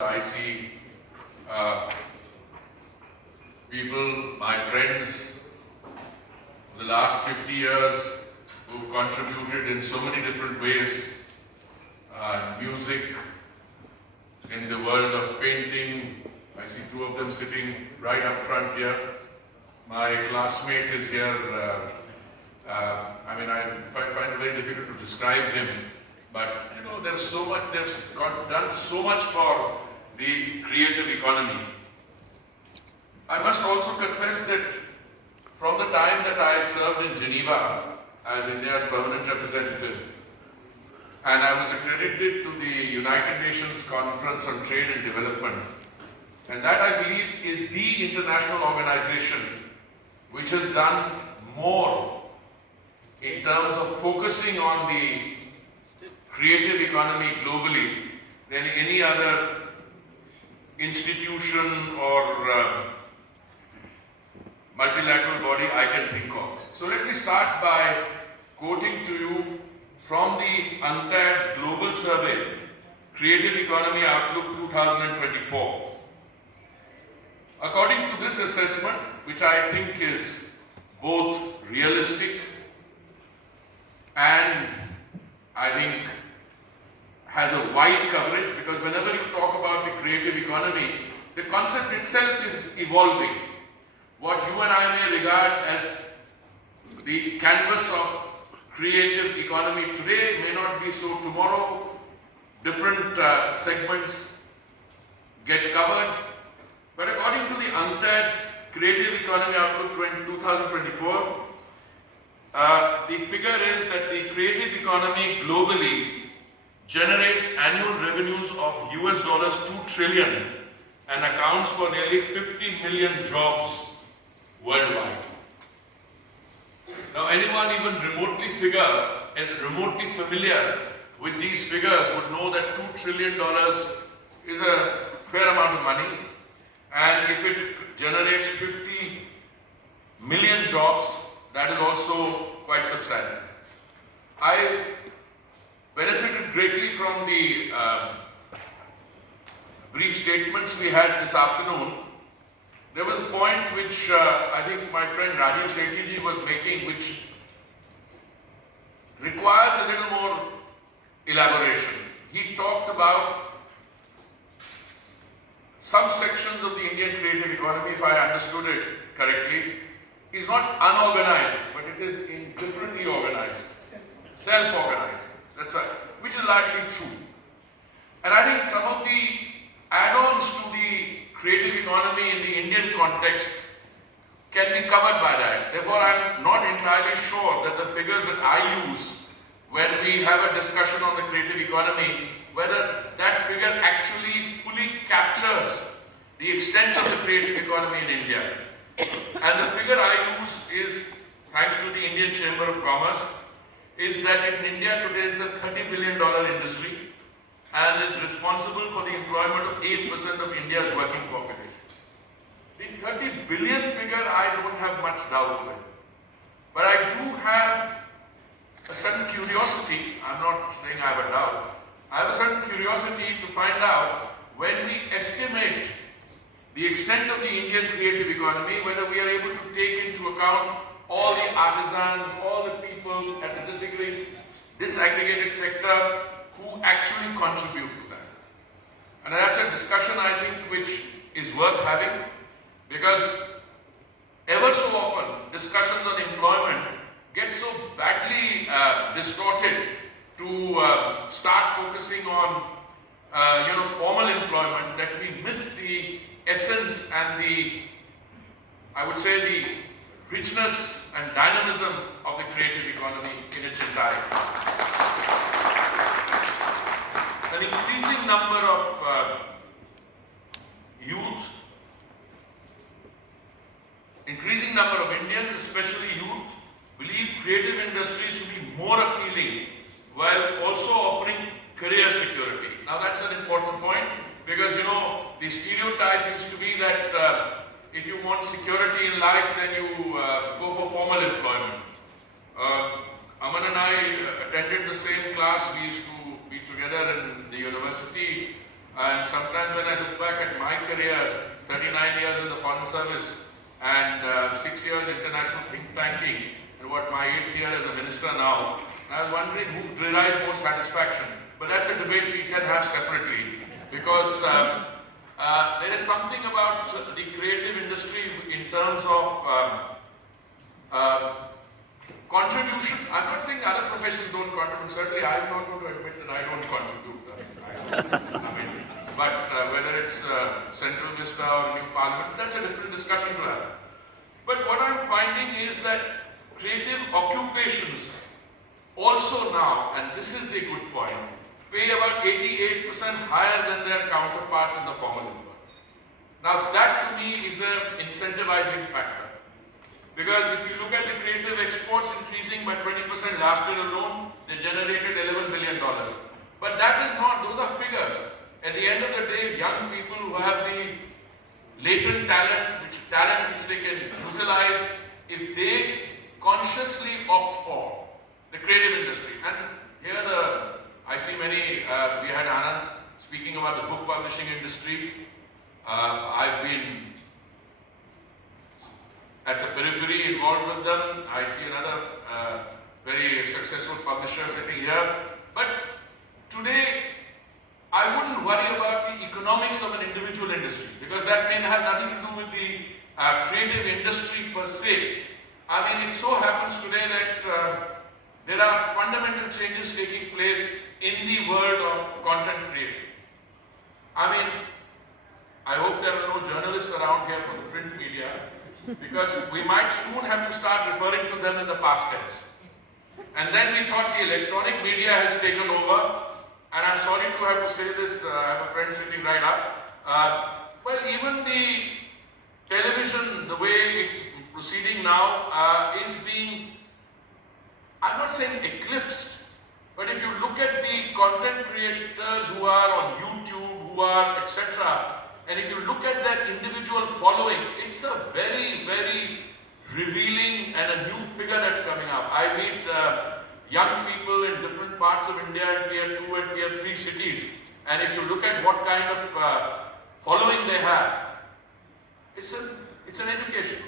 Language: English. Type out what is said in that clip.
I see uh, people, my friends, the last 50 years who've contributed in so many different ways, music, in the world of painting. I see two of them sitting right up front here. My classmate is here. I find it very difficult to describe him, but there's so much, they've done so much for the creative economy. I must also confess that from the time that I served in Geneva as India's permanent representative, and I was accredited to the United Nations Conference on Trade and Development, and that I believe is the international organization which has done more in terms of focusing on the creative economy globally than any other institution or multilateral body I can think of. So let me start by quoting to you from the UNTAD's Global Survey, Creative Economy Outlook 2024. According to this assessment, which I think is both realistic and I think has a wide coverage, because whenever you talk about the creative economy, the concept itself is evolving. What you and I may regard as the canvas of creative economy today may not be so tomorrow. Different segments get covered. But according to the UNTAD's Creative Economy Outlook 2024, the figure is that the creative economy globally generates annual revenues of US dollars 2 trillion and accounts for nearly 50 million jobs worldwide. Now, anyone even remotely familiar with these figures would know that $2 trillion is a fair amount of money, and if it generates 50 million jobs, that is also quite substantial. I benefited greatly from the brief statements we had this afternoon. There was a point which I think my friend Rajiv Sethi was making, which requires a little more elaboration. He talked about some sections of the Indian creative economy, if I understood it correctly, is not unorganized, but it is indifferently organized, self-organized. That's right, which is largely true. And I think some of the add-ons to the creative economy in the Indian context can be covered by that. Therefore, I'm not entirely sure that the figures that I use when we have a discussion on the creative economy, whether that figure actually fully captures the extent of the creative economy in India. And the figure I use is, thanks to the Indian Chamber of Commerce, is that in India today is a $30 billion industry and is responsible for the employment of 8% of India's working population. The 30 billion figure I don't have much doubt with. But I do have a certain curiosity. I'm not saying I have a doubt. I have a certain curiosity to find out, when we estimate the extent of the Indian creative economy, whether we are able to take into account all the artisans, all the people at the disaggregated sector who actually contribute to that. And that's a discussion, I think, which is worth having, because ever so often discussions on employment get so badly distorted to start focusing on formal employment that we miss the essence and I would say the richness and dynamism of the creative economy in its entirety. An increasing number of increasing number of Indians, especially youth, believe creative industries should be more appealing while also offering career security. Now that's an important point, because the stereotype used to be that if you want security in life, then you go for formal employment. Aman and I attended the same class. We used to be together in the university And sometimes when I look back at my career, 39 years in the Foreign Service and 6 years international think tanking, and what my 8th year as a minister now, I was wondering who derives more satisfaction. But that's a debate we can have separately, because there is something about the creative industry in terms of contribution. I'm not saying other professions don't contribute. Certainly, I'm not going to admit that I don't contribute. But whether it's Central Vista or New Parliament, that's a different discussion to have. But what I'm finding is that creative occupations also now, and this is the good point, pay about 88% higher than their counterparts in the formal employment. Now that to me is an incentivizing factor. Because if you look at the creative exports increasing by 20% last year alone, they generated $11 billion. But that is not, those are figures. At the end of the day, young people who have the latent talent which they can utilize, if they consciously opt for the creative industry. And here I see many, we had Anand speaking about the book publishing industry. I've been at the periphery involved with them. I see another very successful publisher sitting here. But today, I wouldn't worry about the economics of an individual industry, because that may have nothing to do with the creative industry per se. I mean, it so happens today that there are fundamental changes taking place in the world of content creation. I mean, I hope there are no journalists around here from the print media, because we might soon have to start referring to them in the past tense. And then we thought the electronic media has taken over. And I'm sorry to have to say this, I have a friend sitting right up. Well, even the television, the way it's proceeding now, is being, I'm not saying eclipsed, but if you look at the content creators who are on YouTube, who are etc., and if you look at their individual following, it's a very, very revealing and a new figure that's coming up. I meet young people in different parts of India in tier 2 and tier 3 cities, and if you look at what kind of following they have, it's an education.